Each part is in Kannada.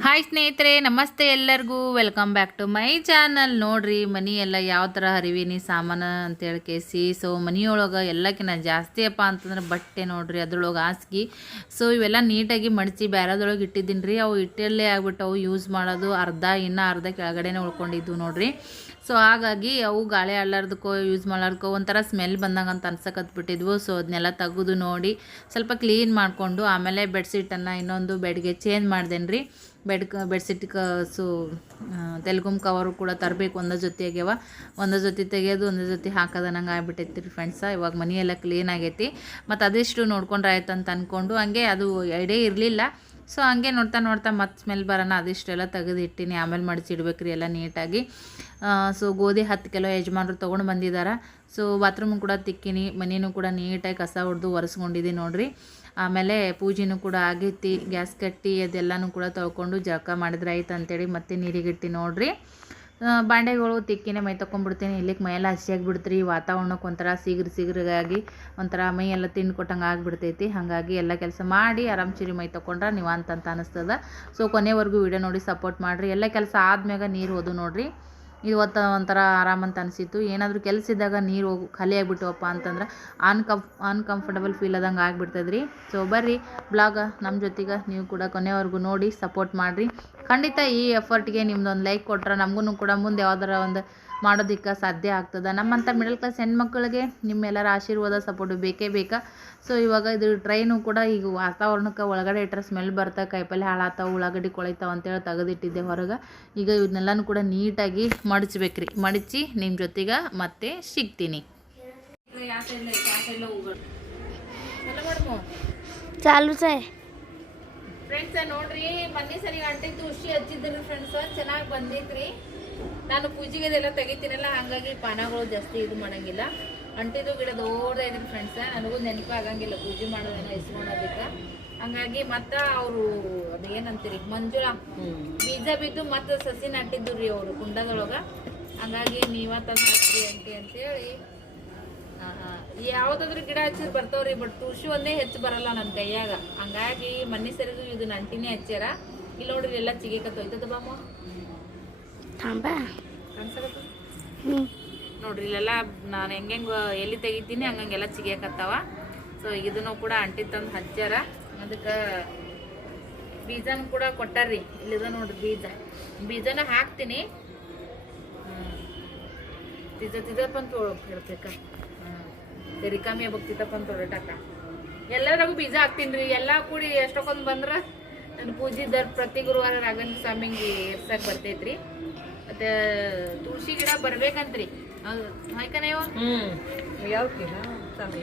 ಹಾಯ್ ಸ್ನೇಹಿತರೆ, ನಮಸ್ತೆ ಎಲ್ಲರಿಗೂ. Welcome back to my channel ನೋಡ್ರಿ ಎಲ್ಲ ಯಾವ ಥರ ಹರಿವಿನಿ ಸಾಮಾನು ಅಂತೇಳಿ ಕೇಸಿ. ಸೊ ಮನಿಯೊಳಗೆ ಎಲ್ಲಕ್ಕಿಂತ ಜಾಸ್ತಿ ಅಪ್ಪ ಅಂತಂದ್ರೆ ಬಟ್ಟೆ ನೋಡ್ರಿ, ಅದ್ರೊಳಗೆ ಹಾಸ್ಗಿ. ಸೊ ಇವೆಲ್ಲ ನೀಟಾಗಿ ಮಡಚಿ ಬ್ಯಾರದೊಳಗೆ ಇಟ್ಟಿದ್ದೀನಿ ರೀ ಅವು ಇಟ್ಟಲ್ಲೇ ಆಗ್ಬಿಟ್ಟು ಅವು ಯೂಸ್ ಮಾಡೋದು ಅರ್ಧ, ಇನ್ನೂ ಅರ್ಧ ಕೆಳಗಡೆನೇ ಉಳ್ಕೊಂಡಿದ್ದು ನೋಡ್ರಿ. ಸೊ ಹಾಗಾಗಿ ಅವು ಗಾಳಿ ಆಡ್ಲಾರ್ದಕ್ಕೋ ಯೂಸ್ ಮಾಡ್ಲಾರ್ದಕ್ಕೋ ಒಂಥರ ಸ್ಮೆಲ್ ಬಂದಂಗೆ ಅಂತ ಅನ್ಸಕತ್ಬಿಟ್ಟಿದ್ವು. ಸೊ ಅದನ್ನೆಲ್ಲ ತೆಗೆದು ನೋಡಿ ಸ್ವಲ್ಪ ಕ್ಲೀನ್ ಮಾಡಿಕೊಂಡು ಆಮೇಲೆ ಬೆಡ್ಶೀಟನ್ನು ಇನ್ನೊಂದು ಬೆಡ್ಗೆ ಚೇಂಜ್ ಮಾಡ್ದೇನೆ ರೀ ಬೆಡ್ ಬೆಡ್ಶೀಟ್ ಕ, ಸು ತೆಲುಗುಮ್ ಕವರು ಕೂಡ ತರಬೇಕು. ಒಂದೇ ಜೊತೆ ಆಗ್ಯಾವ. ಒಂದೇ ಜೊತೆ ತೆಗೆಯೋದು ಒಂದೇ ಜೊತೆ ಹಾಕೋದು ನಂಗೆ ಆಗ್ಬಿಟ್ಟೈತಿ ರೀ ಫ್ರೆಂಡ್ಸ ಇವಾಗ ಮನೆಯೆಲ್ಲ ಕ್ಲೀನ್ ಆಗೈತಿ. ಮತ್ತು ಅದಿಷ್ಟು ನೋಡ್ಕೊಂಡ್ರೆ ಆಯ್ತು ಅಂತ ಅಂದ್ಕೊಂಡು ಹಂಗೆ ಅದು ಐಡಿಯಾ ಇರಲಿಲ್ಲ. ಸೊ ಹಂಗೆ ನೋಡ್ತಾ ನೋಡ್ತಾ ಮತ್ತೆ ಸ್ಮೆಲ್ ಬರೋಣ ಅದಿಷ್ಟೆಲ್ಲ ತೆಗೆದು ಇಟ್ಟಿನಿ. ಆಮೇಲೆ ಮಡಿಚಿಡ್ಬೇಕು ರೀ ಎಲ್ಲ ನೀಟಾಗಿ. ಸೊ ಗೋಧಿ ಹತ್ತು ಕಿಲೋ ಯಜಮಾನರು ತೊಗೊಂಡು ಬಂದಿದ್ದಾರೆ ಸೊ ಬಾತ್ರೂಮ್ ಕೂಡ ತಿಕ್ಕಿನಿ. ಮನೇನು ಕೂಡ ನೀಟಾಗಿ ಕಸ ಹೊಡೆದು ಒರೆಸ್ಕೊಂಡಿದ್ದೀನಿ ನೋಡ್ರಿ. ಆಮೇಲೆ ಪೂಜೆನೂ ಕೂಡ ಆಗೈತಿ, ಗ್ಯಾಸ್ ಕಟ್ಟಿ ಅದೆಲ್ಲನೂ ಕೂಡ ತೊಳ್ಕೊಂಡು ಜಳಕ ಮಾಡಿದ್ರೆ ಆಯ್ತು ಅಂತೇಳಿ ಮತ್ತೆ ನೀರಿಗಿಟ್ಟು ನೋಡ್ರಿ. ಬಾಂಡೆಗಳು ತಿಕ್ಕಿನೇ ಮೈ ತಗೊಂಡ್ಬಿಡ್ತೀನಿ ಇಲ್ಲಿಗೆ ಮೈಯೆಲ್ಲ ಹಸಿಯಾಗಿ ಬಿಡ್ತ್ರಿ ವಾತಾವರಣಕ್ಕೆ ಒಂಥರ ಸಿಗ್ರಿ ಸಿಗ್ರಿಗಾಗಿ ಒಂಥರ ಮೈ ಎಲ್ಲ ತಿಂದು ಕೊಟ್ಟಂಗೆ ಆಗಿಬಿಡ್ತೈತಿ. ಹಾಗಾಗಿ ಎಲ್ಲ ಕೆಲಸ ಮಾಡಿ ಆರಾಮ್ ಚಿರಿ ಮೈ ತೊಗೊಂಡ್ರೆ ನೀವು ಅಂತ ಅನಿಸ್ತದ. ಸೊ ಕೊನೆವರೆಗೂ ವಿಡಿಯೋ ನೋಡಿ ಸಪೋರ್ಟ್ ಮಾಡಿರಿ. ಎಲ್ಲ ಕೆಲಸ ಆದ್ಮ್ಯಾಗ ನೀರು ಹೋದು ನೋಡ್ರಿ. ಇವತ್ತು ಒಂಥರ ಆರಾಮಂತ ಅನಿಸಿತ್ತು. ಏನಾದರೂ ಕೆಲಸ ಇದ್ದಾಗ ನೀರು ಹೋಗಿ, ಖಾಲಿ ಆಗಿಬಿಟ್ಟವಪ್ಪ ಅಂತಂದ್ರೆ ಅನ್ಕಂಫ್ ಅನ್ಕಂಫರ್ಟಬಲ್ ಫೀಲ್ ಆದಂಗೆ ಆಗ್ಬಿಡ್ತದ್ರಿ. ಸೊ ಬರ್ರಿ ಬ್ಲಾಗ ನಮ್ಮ ಜೊತೆಗೆ ನೀವು ಕೂಡ ಕೊನೆವರೆಗೂ ನೋಡಿ ಸಪೋರ್ಟ್ ಮಾಡಿರಿ. ಖಂಡಿತ ಈ ಎಫರ್ಟ್ಗೆ ನಿಮ್ದೊಂದು ಲೈಕ್ ಕೊಟ್ರೆ ನಮಗೂ ಕೂಡ ಮುಂದೆ ಯಾವ್ದಾರ ಒಂದು ಮಾಡೋದಕ್ಕೆ ಸಾಧ್ಯ ಆಗ್ತದೆ. ನಮ್ಮಂಥ ಮಿಡಲ್ ಕ್ಲಾಸ್ ಹೆಣ್ಮಕ್ಳಿಗೆ ನಿಮ್ಮೆಲ್ಲರ ಆಶೀರ್ವಾದ ಸಪೋರ್ಟು ಬೇಕೇ ಬೇಕಾ? ಸೊ ಇವಾಗ ಇದು ಟ್ರೈನು ಕೂಡ ಈಗ ವಾತಾವರಣಕ್ಕೆ ಒಳಗಡೆ ಇಟ್ಟರೆ ಸ್ಮೆಲ್ ಬರ್ತಾವೆ ಕಾಯಿಪಲ್ಲೆ ಹಾಳಾತಾವ ಉಳ್ಳಾಗಡ್ಡಿ ಕೊಳಿತಾವೆ ಅಂತೇಳಿ ತೆಗೆದಿಟ್ಟಿದ್ದೆ ಹೊರಗೆ. ಈಗ ಇವನ್ನೆಲ್ಲನೂ ಕೂಡ ನೀಟಾಗಿ ಮಡಚ್ಬೇಕು ರೀ ಮಡಚಿ ನಿಮ್ಮ ಜೊತೆಗೆ ಮತ್ತೆ ಸಿಗ್ತೀನಿ. ಚಾಲು ಸರ್ ಫ್ರೆಂಡ್ಸ ನೋಡ್ರಿ ಮೊನ್ನೆ ಸರಿ ಗಂಟೆ ತುಷಿ ಹಚ್ಚಿದ್ರು ಫ್ರೆಂಡ್ಸ ಚೆನ್ನಾಗಿ ಬಂದಿತ್ರಿ. ನಾನು ಪೂಜೆಗೆ ಅದೆಲ್ಲ ತೆಗಿತೀನಲ್ಲ ಹಾಗಾಗಿ ಪಾನಗಳು ಜಾಸ್ತಿ ಇದು ಮಾಡಂಗಿಲ್ಲ. ಅಂಟಿದು ಗಿಡ ದೊಡ್ಡದೈತ್ರಿ ಫ್ರೆಂಡ್ಸ್ ನನಗೂ ನೆನಪು ಆಗಂಗಿಲ್ಲ ಪೂಜೆ ಮಾಡೋದನ್ನ ಇಸ್ಕೊಳೋದಕ್ಕೆ ಹಂಗಾಗಿ ಮತ್ತ ಅವರು ಅದು ಏನಂತೀರಿ ಮಂಜುಳ. ಬೀಜ ಬಿದ್ದು ಮತ್ತ ಸಸಿ ನಟ್ಟಿದ್ದು ರೀ ಅವರು ಕುಂಡದೊಳಗ. ಹಂಗಾಗಿ ನೀವ ತಂದು ಹಾಕ್ರಿ ಅಂಟಿ ಅಂತೇಳಿ. ಯಾವ್ದಾದ್ರು ಗಿಡ ಹಚ್ಚಿ ಬರ್ತಾವ್ರಿ ಬಟ್ ತುಳಸಿ ಒಂದೇ ಹೆಚ್ಚು ಬರಲ್ಲ ನನ್ನ ಕೈಯಾಗ. ಹಂಗಾಗಿ ಮಣ್ಣಿ ಸರಿದು ಇದು ನಂಟಿನೇ ಹಚ್ಚಾರ ಇಲ್ಲಿ ನೋಡ್ರಿ ಎಲ್ಲ ಚಿಗೇಕತ್ತೋಯ್ತದ ಬಾಮ ನೋಡ್ರಿ ಇಲ್ಲೆಲ್ಲ ನಾನು ಹೆಂಗೆ ಎಲ್ಲಿ ತೆಗಿತೀನಿ ಹಂಗಂಗೆಲ್ಲ ಚಿಗಿಯಕತ್ತಾವ. ಸೊ ಇದನ್ನು ಕೂಡ ಅಂಟಿ ತಂದು ಹಚ್ಚಾರ ಅದಕ್ಕೆ ಬೀಜನ ಕೂಡ ಕೊಟ್ಟಾರ್ರಿ. ಇಲ್ಲಿದ ನೋಡ್ರಿ ಬೀಜ. ಬೀಜನ ಹಾಕ್ತೀನಿ. ತಿಜ ತಿಜಪ್ಪ ಅಂತ ಹೇಳ್ಬೇಕ. ಸರಿ ಕಮ್ಮಿ ಆಗ್ಬೇಕಿತ್ತಪ್ಪ ಅಂತ ಹೊರಟಕ್ಕ ಎಲ್ಲರಗೂ ಬೀಜ ಹಾಕ್ತೀನಿ ರೀ ಎಲ್ಲ ಕೂಡಿ ಎಷ್ಟೊಕ್ಕೊಂದು ಬಂದ್ರೆ ನನ್ನ ದರ್ ಪ್ರತಿ ಗುರುವಾರ ರಾಘವೇಂದ್ರ ಸ್ವಾಮಿಗೆ ಇರ್ಸಕ್ಕೆ ಬರ್ತೈತ್ರಿ. ಮತ್ತೆ ತುಳಸಿ ಗಿಡ ಬರ್ಬೇಕಂತ್ರಿ ಹೌದು ಹಾಯ್ಕ ನೀವು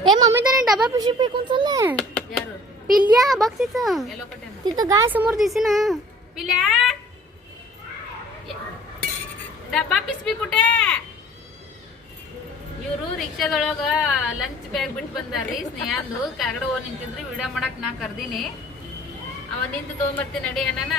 ए मम्मी त्याने डबा पिशवी फेकून चाललाय ಯಾರು पिल्ल्या बघ तिथं ಎಲ್ಲೋ ಕಟ್ಟೆ तिथं गाय समोर दिसे ना पिल्या ಡಬ್ಬಾ ಪಿಸ್ಬಿ ಕುಟೆ ಇವರು ರಿಕ್ಷಾದೊಳಗ ಲಂಚ್ ಬ್ಯಾಗ್ ಬಿಟ್ಟು ಬಂದಾರ್ರಿ ಸ್ನೇಹಂದು ಕೆಳಗಡೆ ಹೋಗಿ ನಿಂತಿದ್ರಿ ವಿಡಿಯೋ ಮಾಡಕ್ ನಾ ಕರ್ದೀನಿ ಅವ ನಿಂತು ತೊಗೊಂಬರ್ತೀನಿ ನಡಿ ಅಣ್ಣನ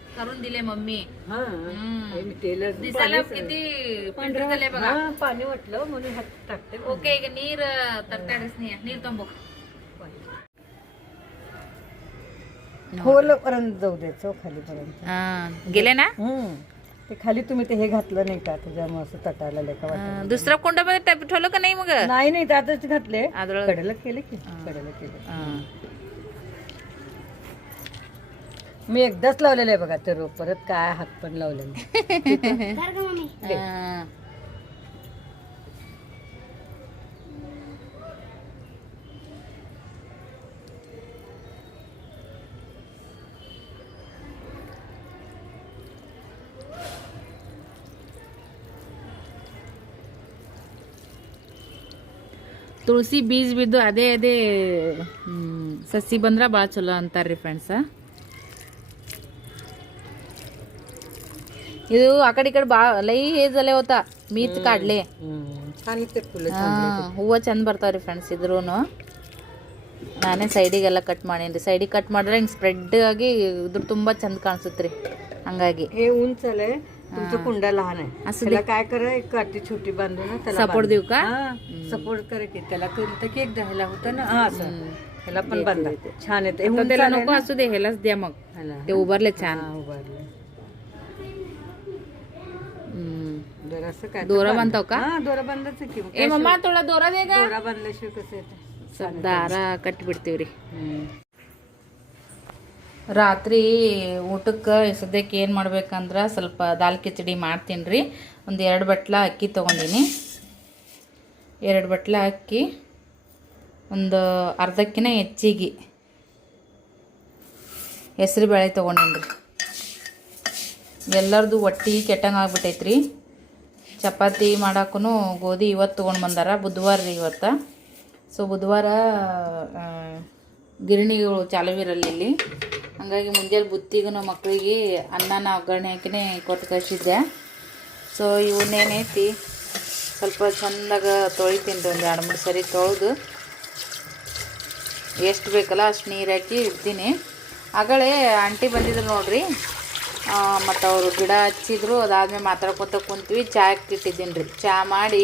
करून दिले मम्मी. दिसायला किती पंढर झाले बघा. पाणी वाटलं म्हणून टाकते. ओके इक नीर तरकारीस नाही नीर तंबू. खोल पर्यंत जाऊ द्यायचं खाली पर्यंत गेले ना? ते खाली तुम्ही ते हे घातलं नाही का त्याच्यामुळे असं तटायला लेखा वाटत अं, दुसऱ्या कुंडामध्ये ठेवलं का नाही मग? नाही नाही ते आताच घातले. आदळ कडेला केले की कडेला केलं. मी एकदाच लावलेलं आहे बघा ते रोप परत काय हात पण लावलेलं नाही. हं. ತುಳಸಿ ಬೀಜ ಬಿದ್ದು ಅದೇ ಅದೇ ಹ್ಮ್, ಸಸಿ ಬಂದ್ರ ಭಾಳ ಚಲೋ ಅಂತಾರ್ರಿ ಫ್ರೆಂಡ್ಸ ಇದು ಆ ಕಡೆ ಈ ಕಡೆ ಬಾ ಲೈ ಹೇಜ್ ಅಲ್ಲೇ ಹೋತ ಮೀತ್ ಕಾಡ್ಲಿ ಕಾಣಿಸ್ತದೆ ಫುಲ್ ಹೂವು ಚಂದ ಬರ್ತಾವ್ರಿ ಫ್ರೆಂಡ್ಸ್ ಇದ್ರೂ ನಾನೇ ಸೈಡಿಗೆಲ್ಲ ಕಟ್ ಮಾಡೀನಿ ರೀ ಸೈಡಿಗೆ ಕಟ್ ಮಾಡಿದ್ರೆ ಹಿಂಗೆ ಸ್ಪ್ರೆಡ್ ಆಗಿ ಇದ್ರ ತುಂಬ ಚಂದ ಕಾಣಿಸುತ್ತೆ ರೀ हंगागी हे उंच आलंय तुमचं कुंडा लहान आहे असू त्याला काय करा एक काठी छोटी बांधून ना त्याला सपोर्ट देऊ का सपोर्ट करा की त्याला कधी केक द्यायला होता ना हा असं त्याला पण बांधा छान येते आता त्याला नको असू दे ह्यालाच द्या मग ते उभारले छान उभारलं दोरा बांधताव का हा दोरा बांधायचं की मग. ए मम्मा थोडा दोरा दे गा दोरा बांधल्याशिवाय कसं येते ಸ್ವಲ್ಪ ದಾರ ಕಟ್ಟಿಬಿಡ್ತೀವ್ರಿ ರಾತ್ರಿ ಊಟಕ್ಕೆ ಸದ್ಯಕ್ಕೆ ಏನು ಮಾಡ್ಬೇಕಂದ್ರೆ ಸ್ವಲ್ಪ ದಾಲ್ ಕಿಚಡಿ ಮಾಡ್ತೀನಿ ರೀ ಒಂದು ಎರಡು ಬಟ್ಲ ಅಕ್ಕಿ ತೊಗೊಂಡಿನಿ ಎರಡು ಬಟ್ಲ ಅಕ್ಕಿ ಒಂದು ಅರ್ಧಕ್ಕಿಂತ ಹೆಚ್ಚಿಗೆ ಹೆಸರು ಬೇಳೆ ತೊಗೊಂಡೀನಿ ರೀ ಎಲ್ಲರದು ಒಟ್ಟಿಗೆ ಕೆಟ್ಟಂಗೆ ಆಗ್ಬಿಟ್ಟೈತ್ರಿ ಚಪಾತಿ ಮಾಡೋಕ್ಕೂ ಗೋಧಿ ಇವತ್ತು ತೊಗೊಂಡು ಬಂದಾರ, ಬುಧವಾರ ರೀ ಇವತ್ತು. ಸೊ ಬುಧವಾರ ಗಿರಣಿಗಳು ಚಾಲುವಿರಲ್ಲ ಇಲ್ಲಿ. ಹಾಗಾಗಿ ಮುಂಜಾನೆ ಬುತ್ತಿಗೂ ಮಕ್ಕಳಿಗೆ ಅನ್ನನ ಒಗ್ಗರಣೆ ಹಾಕಿನೇ ಕೊಟ್ಟು ಕಳಿಸಿದ್ದೆ. ಸೊ ಇವನ್ನೇನೈತಿ, ಸ್ವಲ್ಪ ಚೆಂದಾಗ ತೊಳಿತೀನಿ ರೀ ಒಂದು ಎರಡು ಮೂರು ಸರಿ ತೊಳೆದು. ಎಷ್ಟು ಬೇಕಲ್ಲ ಅಷ್ಟು ನೀರು ಹಾಕಿ ಇಡ್ತೀನಿ. ಆಗಳೇ ಆಂಟಿ ಬಂದಿದ್ರು ನೋಡ್ರಿ. ಮತ್ತು ಅವರು ಗಿಡ ಹಚ್ಚಿದ್ರು, ಅದಾದ್ಮೇಲೆ ಮಾತಾಡ್ಕೊತ ಕುಂತೀವಿ. ಚಾ ಇಟ್ಟಿದ್ದೀನಿ ರೀ. ಚಾ ಮಾಡಿ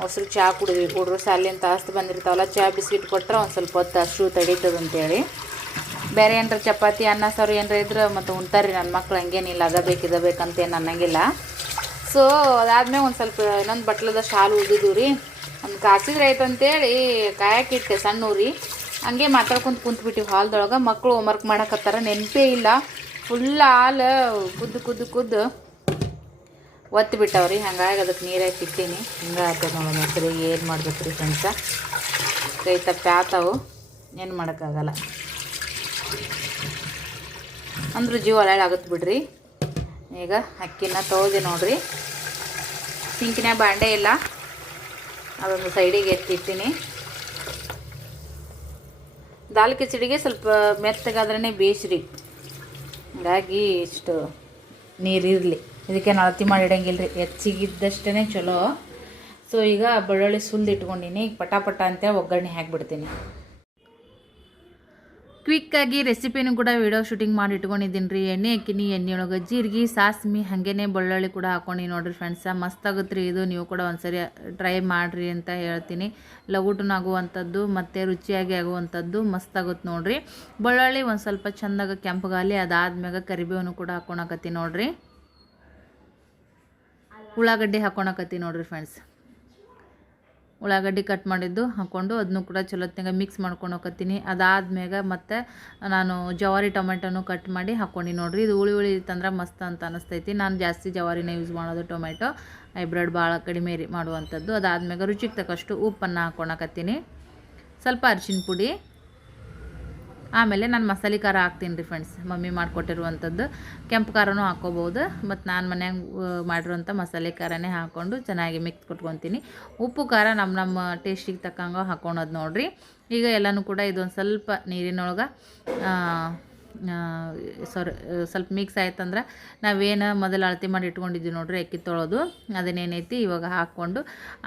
ಮೊಸರು ಚಾ ಕುಡಿದ್ವಿ. ಹುಡ್ರು ಸಾಲಿನ ತಾಸ್ತು ಬಂದಿರ್ತಾವಲ್ಲ, ಚಾ ಬಿಸ್ಕಿಟ್ ಕೊಟ್ರೆ ಒಂದು ಸ್ವಲ್ಪ ಹೊತ್ತು ಅಷ್ಟು ತಡೀತದೆ ಅಂತೇಳಿ. ಬೇರೆ ಏನಾರ ಚಪಾತಿ, ಅನ್ನ, ಸಾರು ಏನಾರ ಇದ್ರೆ ಮತ್ತು ಉಣ್ತಾರ್ರಿ ನನ್ನ ಮಕ್ಳು. ಹಂಗೇನಿಲ್ಲ ಅದ ಬೇಕು ಬೇಕಂತೇನು ಅನ್ನಂಗಿಲ್ಲ. ಸೊ ಅದಾದ್ಮೇಲೆ ಒಂದು ಸ್ವಲ್ಪ ಇನ್ನೊಂದು ಬಟ್ಲದ ಶಾಲು ಉದ್ದಿದ್ವು ರೀ. ಒಂದು ಕಾಸಿದ್ರೆ ಆಯ್ತು ಅಂತೇಳಿ ಕಾಯಕ್ಕಿಟ್ಟೆ ಸಣ್ಣ ರೀ ಹಂಗೆ ಮಾತಾಡ್ಕೊಂತ ಕುಂತ್ಬಿಟ್ಟಿವಿ ಹಾಲ್ದೊಳಗೆ. ಮಕ್ಕಳು ಹೋಮ್ವರ್ಕ್ ಮಾಡಕತ್ತಾರ. ನೆನಪೇ ಇಲ್ಲ. ಫುಲ್ ಹಾಲು, ಕುದ್ದು ಕುದ್ದು ಕುದ್ದು. ಒತ್ತು ಬಿಟ್ಟವ್ರಿ, ಹಂಗಾಗಿ ಅದಕ್ಕೆ ನೀರಾಗಿ ಇಟ್ಟೀನಿ. ಹಿಂಗೆ ಆಗ್ತದೆ ನೋಡಿ ಮೊಸರು ಏನು ಮಾಡ್ಬೇಕು ರೀ ಫ್ರೆಂಡ್ಸ ಕೈ ತಪ್ಪೆ ಏನು ಮಾಡೋಕ್ಕಾಗಲ್ಲ. ಅಂದ್ರೆ ಜೀವ ಆಗುತ್ತೆ ಬಿಡ್ರಿ. ಈಗ ಅಕ್ಕಿನ ತೊಗೊದೆ ನೋಡ್ರಿ. ಸಿಂಕಿನ ಬಾಂಡೆ ಇಲ್ಲ. ಅದೊಂದು ಸೈಡಿಗೆ ಎತ್ತಿರ್ತೀನಿ ದಾಲ್ ಕಿಚಡಿಗೆ ಸ್ವಲ್ಪ ಮೆತ್ತಗಾದ್ರೆ ಬೇಸ್ರಿ ಹಂಗಾಗಿ ಇಷ್ಟು ನೀರಿರಲಿ ಇದಕ್ಕೆ ಅಳತಿ ಮಾಡಿ ಇಡಂಗಿಲ್ಲ ರೀ ಹೆಚ್ಚಿಗಿದ್ದಷ್ಟೇ ಚಲೋ. ಸೊ ಈಗ ಬೆಳ್ಳುಳ್ಳಿ ಸುಲ್ದು ಇಟ್ಕೊಂಡಿನಿ. ಈಗ ಪಟ ಪಟ ಅಂತ ಒಗ್ಗರಣೆ ಹಾಕಿಬಿಡ್ತೀನಿ. ಕ್ವಿಕ್ಕಾಗಿ ರೆಸಿಪಿನೂ ಕೂಡ ವಿಡಿಯೋ ಶೂಟಿಂಗ್ ಮಾಡಿ ಇಟ್ಕೊಂಡಿದ್ದೀನಿ ರೀ ಎಣ್ಣೆ ಹಾಕಿನಿ ಎಣ್ಣೆ ಒಳಗೆ ಜೀರಿಗೆ, ಸಾಸ್ಮಿ, ಹಾಗೇನೆ ಬೆಳ್ಳುಳ್ಳಿ ಕೂಡ ಹಾಕೊಂಡು ನೋಡಿರಿ ಫ್ರೆಂಡ್ಸ ಮಸ್ತ್ ಆಗುತ್ತೆ ರೀ ಇದು. ನೀವು ಕೂಡ ಒಂದ್ಸರಿ ಟ್ರೈ ಮಾಡಿರಿ ಅಂತ ಹೇಳ್ತೀನಿ. ಲಘುಟನಾಗುವಂಥದ್ದು ಮತ್ತು ರುಚಿಯಾಗಿ ಆಗುವಂಥದ್ದು ಮಸ್ತ್ ಆಗುತ್ತೆ ನೋಡ್ರಿ. ಬೆಳ್ಳುಳ್ಳಿ ಒಂದು ಸ್ವಲ್ಪ ಚೆಂದಾಗ ಕೆಂಪುಗಾಲಿ ಅದಾದ್ಮ್ಯಾಗ ಕರಿಬೇವನ್ನು ಕೂಡ ಹಾಕೊಳಕತ್ತೀನಿ ನೋಡಿರಿ. ಉಳ್ಳಾಗಡ್ಡಿ ಹಾಕೊಳಕತ್ತೀನಿ ನೋಡಿರಿ ಫ್ರೆಂಡ್ಸ್ ಉಳ್ಳಾಗಡ್ಡಿ ಕಟ್ ಮಾಡಿದ್ದು ಹಾಕ್ಕೊಂಡು ಅದನ್ನು ಕೂಡ ಚಲೋತ್ನಾಗ ಮಿಕ್ಸ್ ಮಾಡ್ಕೊಂಡು ಹೋಗತ್ತೀನಿ ಅದಾದ್ಮ್ಯಾಗ ಮತ್ತು ನಾನು ಜವಾರಿ ಟೊಮೆಟೊನು ಕಟ್ ಮಾಡಿ ಹಾಕ್ಕೊಂಡು ನೋಡಿರಿ. ಇದು ಹುಳಿ ಹುಳಿ ಇತ್ತಂದ್ರೆ ಮಸ್ತ್ ಅಂತ ಅನಿಸ್ತೈತಿ. ನಾನು ಜಾಸ್ತಿ ಜವಾರಿನ ಯೂಸ್ ಮಾಡೋದು ಟೊಮೆಟೊ, ಹೈಬ್ರಿಡ್ ಭಾಳ ಕಡಿಮೆ ರೀ ಮಾಡುವಂಥದ್ದು. ಅದಾದ್ಮ್ಯಾಗ ರುಚಿಗೆ ತಕ್ಕಷ್ಟು ಉಪ್ಪನ್ನು ಹಾಕ್ಕೊಳಕತ್ತೀನಿ. ಸ್ವಲ್ಪ ಅರಿಶಿನ ಪುಡಿ ಆಮೇಲೆ ನಾನು ಮಸಾಲೆ ಖಾರ ಹಾಕ್ತೀನಿ ರೀ ಫ್ರೆಂಡ್ಸ್ ಮಮ್ಮಿ ಮಾಡಿಕೊಟ್ಟಿರುವಂಥದ್ದು ಕೆಂಪು ಖಾರನೂ ಹಾಕ್ಕೋಬೋದು. ಮತ್ತು ನಾನು ಮನ್ಯಾಗ ಮಾಡಿರುವಂಥ ಮಸಾಲೆ ಖಾರನೇ ಹಾಕ್ಕೊಂಡು ಚೆನ್ನಾಗಿ ಮಿಕ್ಸ್ ಕೊಟ್ಕೊತೀನಿ. ಉಪ್ಪು, ಖಾರ ನಮ್ಮ ನಮ್ಮ ಟೇಸ್ಟಿಗೆ ತಕ್ಕಂಗೆ ಹಾಕ್ಕೊಳೋದು ನೋಡಿರಿ. ಈಗ ಎಲ್ಲನೂ ಕೂಡ ಇದೊಂದು ಸ್ವಲ್ಪ ನೀರಿನೊಳಗೆ ಸಾರಿ ಸ್ವಲ್ಪ ಮಿಕ್ಸ್ ಆಯ್ತಂದ್ರೆ ನಾವೇನು ಮೊದಲು ಅಳತೆ ಮಾಡಿ ಇಟ್ಕೊಂಡಿದ್ವಿ ನೋಡ್ರಿ ಅಕ್ಕಿ ತೊಳೋದು. ಅದನ್ನೇನೈತಿ ಇವಾಗ ಹಾಕ್ಕೊಂಡು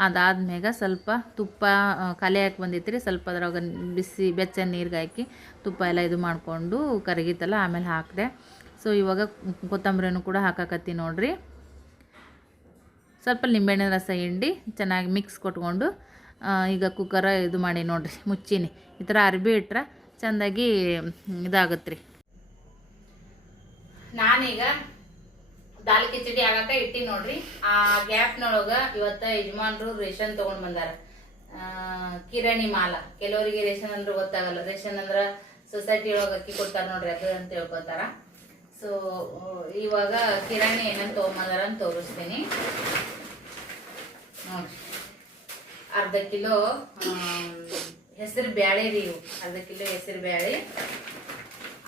ಅದಾದ್ಮ್ಯಾಗ ಸ್ವಲ್ಪ ತುಪ್ಪ ಕಲೆ ಹಾಕಿ ಬಂದಿತ್ತು ರೀ ಸ್ವಲ್ಪ ಅದ್ರಾಗ ಬಿಸಿ ಬೆಚ್ಚ ನೀರಿಗೆ ಹಾಕಿ ತುಪ್ಪ ಎಲ್ಲ ಇದು ಮಾಡಿಕೊಂಡು ಕರಗಿತ್ತಲ್ಲ ಆಮೇಲೆ ಹಾಕಿದೆ. ಸೊ ಇವಾಗ ಕೊತ್ತಂಬರಿನೂ ಕೂಡ ಹಾಕಾಕತ್ತಿ ನೋಡ್ರಿ. ಸ್ವಲ್ಪ ನಿಂಬೆಹಣ್ಣಿನ ರಸ, ಹಿಂಡಿ ಚೆನ್ನಾಗಿ ಮಿಕ್ಸ್ ಕೊಟ್ಕೊಂಡು ಈಗ ಕುಕ್ಕರ ಇದು ಮಾಡಿ ನೋಡಿರಿ, ಮುಚ್ಚೀನಿ. ಈ ಥರ ಅರ್ಬಿ ಇಟ್ರೆ ಚೆಂದಾಗಿ ಇದಾಗುತ್ತೆ ರೀ ನಾನೀಗ ದಾಲ್ ಕಿಚಡಿ ಆಗಾಕ ಇಟ್ಟಿ ನೋಡ್ರಿ. ಆ ಗ್ಯಾಪ್ನೊಳಗ ಇವತ್ತ ಯಜಮಾನ್ರು ರೇಷನ್ ತಗೊಂಡ್ ಬಂದಾರ. ಕಿರಣಿ ಮಾಲ. ಕೆಲವರಿಗೆ ರೇಷನ್ ಅಂದ್ರೆ ಗೊತ್ತಾಗಲ್ಲ. ರೇಷನ್ ಅಂದ್ರ ಸೊಸೈಟಿ ಒಳಗ ಅಕ್ಕಿ ಕೊಡ್ತಾರ ನೋಡ್ರಿ, ಅದು ಅಂತ ಹೇಳ್ಕೊತಾರ. ಸೊ ಇವಾಗ ಕಿರಾಣಿ ಏನಂತ ತಗೊಂಬಂದಾರ ಅಂತ ತೋರಿಸ್ತೀನಿ. ನೋಡ್ರಿ. ಅರ್ಧ ಕಿಲೋ ಹೆಸರು ಬ್ಯಾಳೆ ರೀ ಇವು. ಅರ್ಧ ಕಿಲೋ ಹೆಸರು ಬ್ಯಾಳೆ.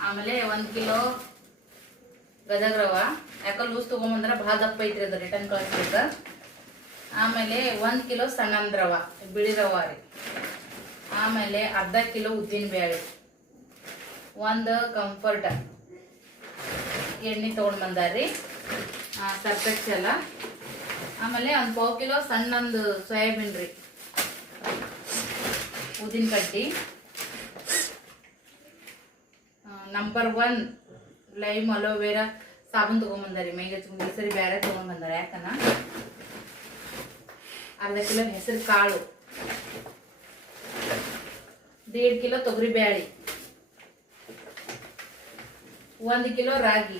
ಆಮೇಲೆ ಒಂದು ಕಿಲೋ ಗದಗ ರವ ಯಾಕ ಲೂಸ್ ತೊಗೊಂಬಂದ್ರೆ ಭಾಳ ದಪ್ಪ ಐತ್ರಿ ಅದು ರಿಟರ್ನ್ ಕಳಿಸ್ಬೇಕು ಆಮೇಲೆ ಒಂದು ಕಿಲೋ ಸಣ್ಣಂದ ರವ ಬಿಳಿ ರವ ರೀ. ಆಮೇಲೆ ಅರ್ಧ ಕಿಲೋ ಉದ್ದಿನ ಬೇಳೆ ಒಂದು ಕಂಫರ್ಟ್ ಎಣ್ಣೆ ತೊಗೊಂಡು ಬಂದಾರಿ ಸರ್ಪೆಕ್ಸ್ ಎಲ್ಲ. ಆಮೇಲೆ ಒಂದು ಪಾವು ಕಿಲೋ ಸಣ್ಣಂದು ಸೋಯಾಬೀನ್ ರೀ. ಉದ್ದಿನ ಕಡ್ಡಿ. Number one lime aloe vera ಸಾಬೂನ್ ತೊಗೊಂಬಂದಾರಿ. ಮೈಗೆ ಹಚ್ಕೊಂಡು ಈ ಸರಿ ಬೇರೆ ತೊಗೊಂಡ್ಬಂದಾರ ಯಾಕನ? ಅರ್ಧ ಕಿಲೋ ಹೆಸರು ಕಾಳು. ದೇಡ್ ಕಿಲೋ ತೊಗರಿ ಬ್ಯಾಳಿ. ಒಂದು ಕಿಲೋ ರಾಗಿ.